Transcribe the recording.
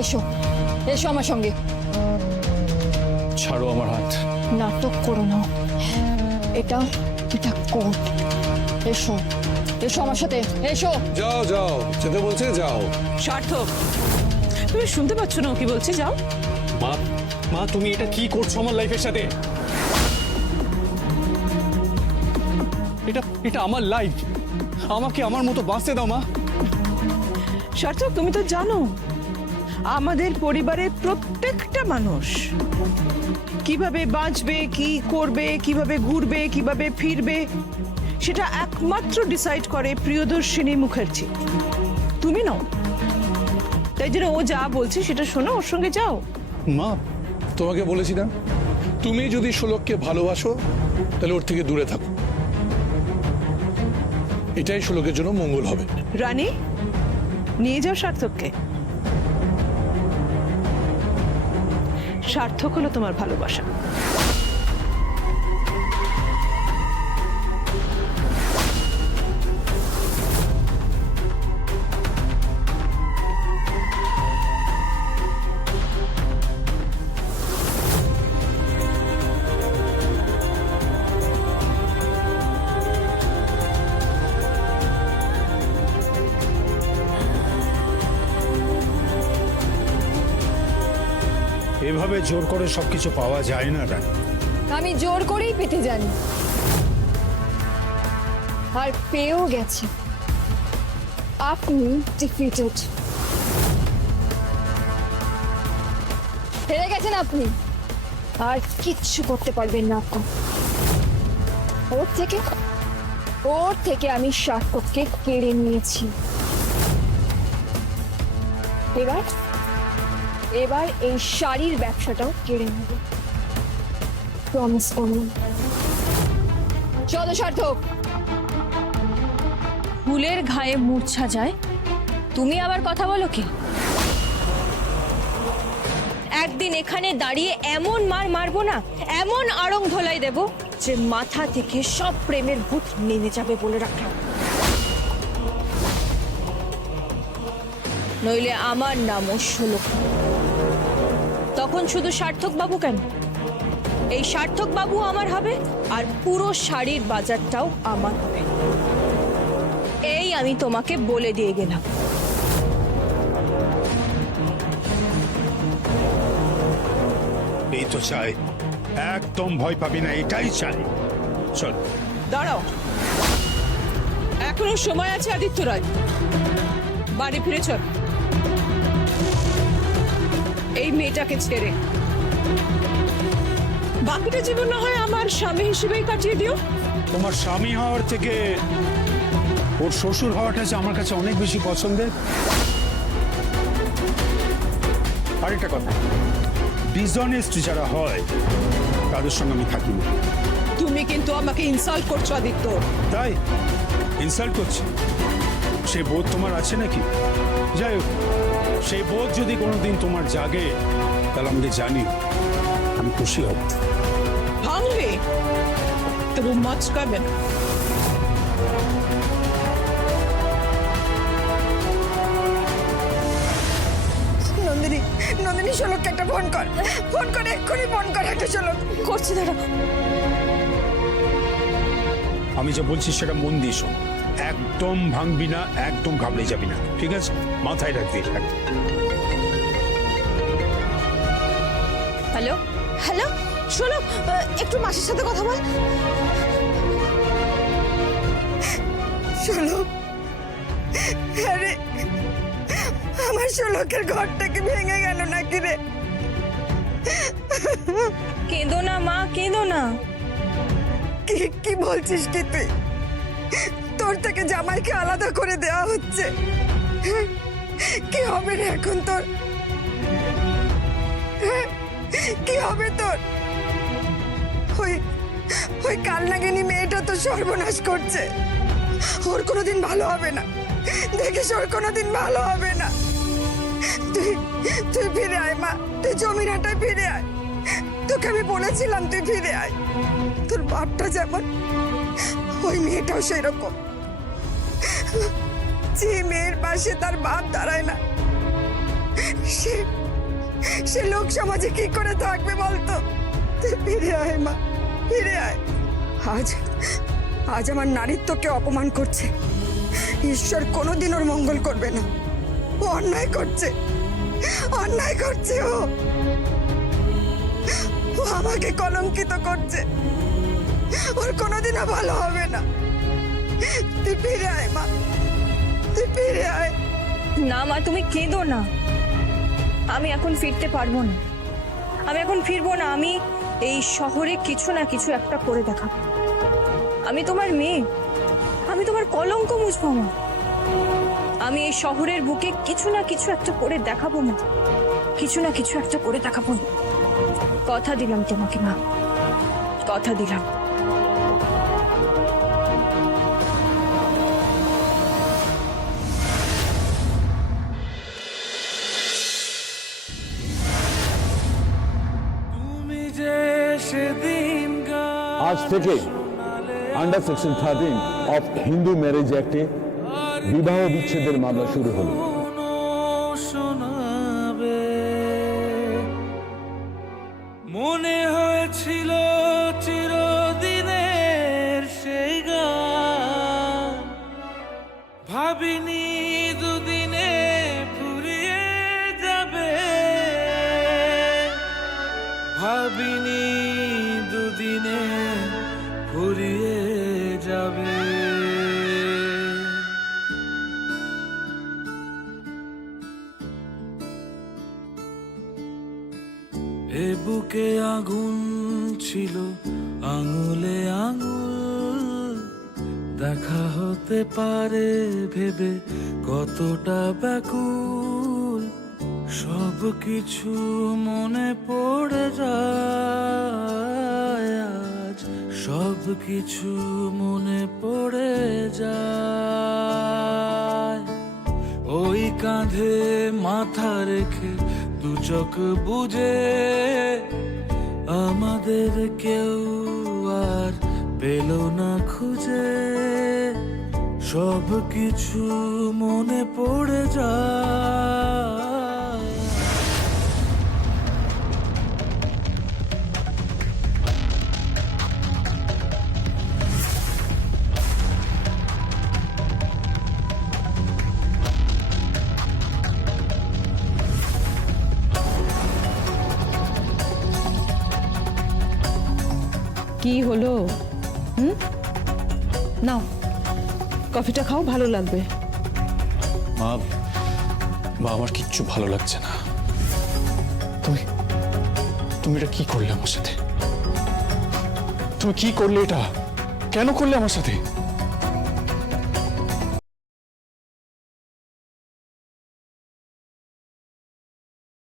এসো এসো আমার সঙ্গে। ছাড়ো আমার হাত। নাটক করো না, এটা এটা কোর্ট। এসো এসো আমার সাথে, এসো। যাও যাও, যেতে বলছে যাও। সার্থক, তুমি শুনতে পাচ্ছ না ও কি বলছে? যাও। মা, মা তুমি এটা কি করছো আমার লাইফের সাথে? এটা এটা আমার লাইফ, আমাকে আমার মতো বাঁচতে দাও মা। সার্থক, তুমি তো জানো আমাদের পরিবারের প্রত্যেকটা মানুষ কিভাবে বাঁচবে, কি করবে, কিভাবে ঘুরবে, কিভাবে ফিরবে, সেটা একমাত্র ডিসাইড করে প্রিয়দর্শিনী মুখার্জি। তুমি নাও, তাই জন্য ও যা বলছে সেটা শোনো, ওর সঙ্গে যাও। মা, তোমাকে বলেছি না, তুমি যদি শোলককে ভালোবাসো তাহলে ওর থেকে দূরে থাকো, এটাই শোলকের জন্য মঙ্গল হবে। রানী, নিয়ে যাও সার্থককে। সার্থক হলো তোমার ভালোবাসা। এভাবে জোর করে সবকিছু পাওয়া যায় না রানী। আমি জোর করেই পেতে জানি, আর পেয়েও গেছে। আপনি ডিফিটেড, হেরে গেছেন আপনি, আর কিচ্ছু করতে পারবেন না আপনি। ওর থেকে আমি সার্থককে কেড়ে নিয়েছি। এবার এই শাড়ির ব্যবসাটাও কেড়ে নেব, প্রমিস করুন। চলো সার্থক। ফুলের ঘায়ে মূর্ছা যায়, তুমি আবার কথা বলো কি? একদিন এখানে দাঁড়িয়ে এমন মার মারবো না, এমন আড়ং ধোলাই দেব যে মাথা থেকে সব প্রেমের ভূত নেমে যাবে বলে রাখলাম। নইলে আমার নামও শোলক। তখন শুধু সার্থক বাবু কেন, এই সার্থক বাবু আমার হবে, আর পুরো শাড়ির বাজারটাও আমার হবে। এই আমি তোমাকে বলে দিয়ে গেলাম। এই তো চাই, একদম ভয় পাবি না, এটাই চাই। চল। দাঁড়াও, এখনো সময় আছে আদিত্য রায়, বাড়ি ফিরে চল। এই মেয়েটাকে ছেড়ে বাকিটা জীবন না হয় আমার স্বামী হিসেবেই কাটিয়ে দিও। তোমার স্বামী হওয়ার থেকে ওর শ্বশুর হওয়াটা যে আমার কাছে অনেক বেশি পছন্দের। আরেকটা কথা, ডিসঅনেস্ট যারা হয় তাদের সঙ্গে আমি থাকি না। তুমি কিন্তু আমাকে ইনসাল্ট করছো আদিত্য। তাই ইনসাল্ট করছি? সে বোধ তোমার আছে নাকি? যাই হোক, সেই বোধ যদি কোনোদিন তোমার জাগে তাহলে আমাকে জানিও, আমি খুশি হব। ভাঙবে তবু মচকাবে না। নন্দিনী, নন্দিনী, শোলককে একটা ফোন কর, ফোন করে এক্ষুনি ফোন কর একটা। শোলক করছি, দাঁড়া। আমি যা বলছি সেটা মন দিয়ে শোন, একদম ভাঙবি না, একদম ঘাবড়ে যাবি না, ঠিক আছে? মাথায় রাখবি। হ্যালো হ্যালো শোলক, একটু মাসির সাথে কথা বল। শোলক, আরে আমার শোলকের ঘরটা কি ভেঙে গেল নাকি রে? কেঁদো না মা, কেঁদো না। কি কি বলছিস কি তুই? তোর থেকে জামাইকে আলাদা করে দেওয়া হচ্ছে, কি হবে রে এখন তোর? কি হবে তোর? ওই ওই কালনাগিনী মেয়েটা তো সর্বনাশ করছে, ওর কোনোদিন ভালো হবে না, দেখিস ওর কোনোদিন ভালো হবে না। তুই তুই ফিরে আয় মা, তুই জমিরাটায় ফিরে আয়। তোকে আমি বলেছিলাম তুই ফিরে আয়। তোর বাপটা যেমন, ওই মেয়েটাও সেরকম। যে মেয়ের পাশে তার বাপ দাঁড়ায় না, সে সে লোক সমাজে কি করে থাকবে বলতো? তুই ফিরে আয় মা, ফিরে আয়। আজ আজ আমার নারীত্বকে অপমান করছে। ঈশ্বর কোনোদিন ওর মঙ্গল করবে না। ও অন্যায় করছে, অন্যায় করছে। ও ও আমাকে কলঙ্কিত করছে। ওর কোনোদিনও ভালো হবে না। তুই ফিরে আয় মা, তুই ফিরে আয়। না মা, তুমি কেঁদো না। আমি এখন ফিরতে পারবো না, আমি এখন ফিরবো না। আমি এই শহরে কিছু না কিছু একটা করে দেখাবো। আমি তোমার মেয়ে, আমি তোমার কলঙ্ক মুছবো মা। আমি এই শহরের বুকে কিছু না কিছু একটা করে দেখাবো মা, কিছু না কিছু একটা করে দেখাবো। কথা দিলাম তোমাকে মা, কথা দিলাম। আজ থেকে under section 13 of Hindu marriage অ্যাক্টে বিবাহ বিচ্ছেদের মামলা শুরু হলো। মনে হয়েছিল চিরদিনের সেই গান, ভাবিনি দুদিনে ফুরিয়ে যাবে, ভাবিনি দুদিনে ফুরিয়ে যাবে। এ বুকে আগুন ছিল আঙুলে আঙুল, দেখা হতে পারে ভেবে কতটা ব্যাকুল। সব কিছু মনে পড়ে যায় আজ, সব কিছু মনে পড়ে যায়। ওই কাঁধে মাথা রেখে দু চোখ বুঝে আমাদের কেউ আর পেল না খুঁজে। সব কিছু মনে পড়ে যায়। কি হলো? নাও কফিটা খাও, ভালো লাগবে। মা, মা আমার কিচ্ছু ভালো লাগছে না। তুমি তুমি এটা কি করলে আমার সাথে? তুমি কি করলে এটা? কেন করলে আমার সাথে?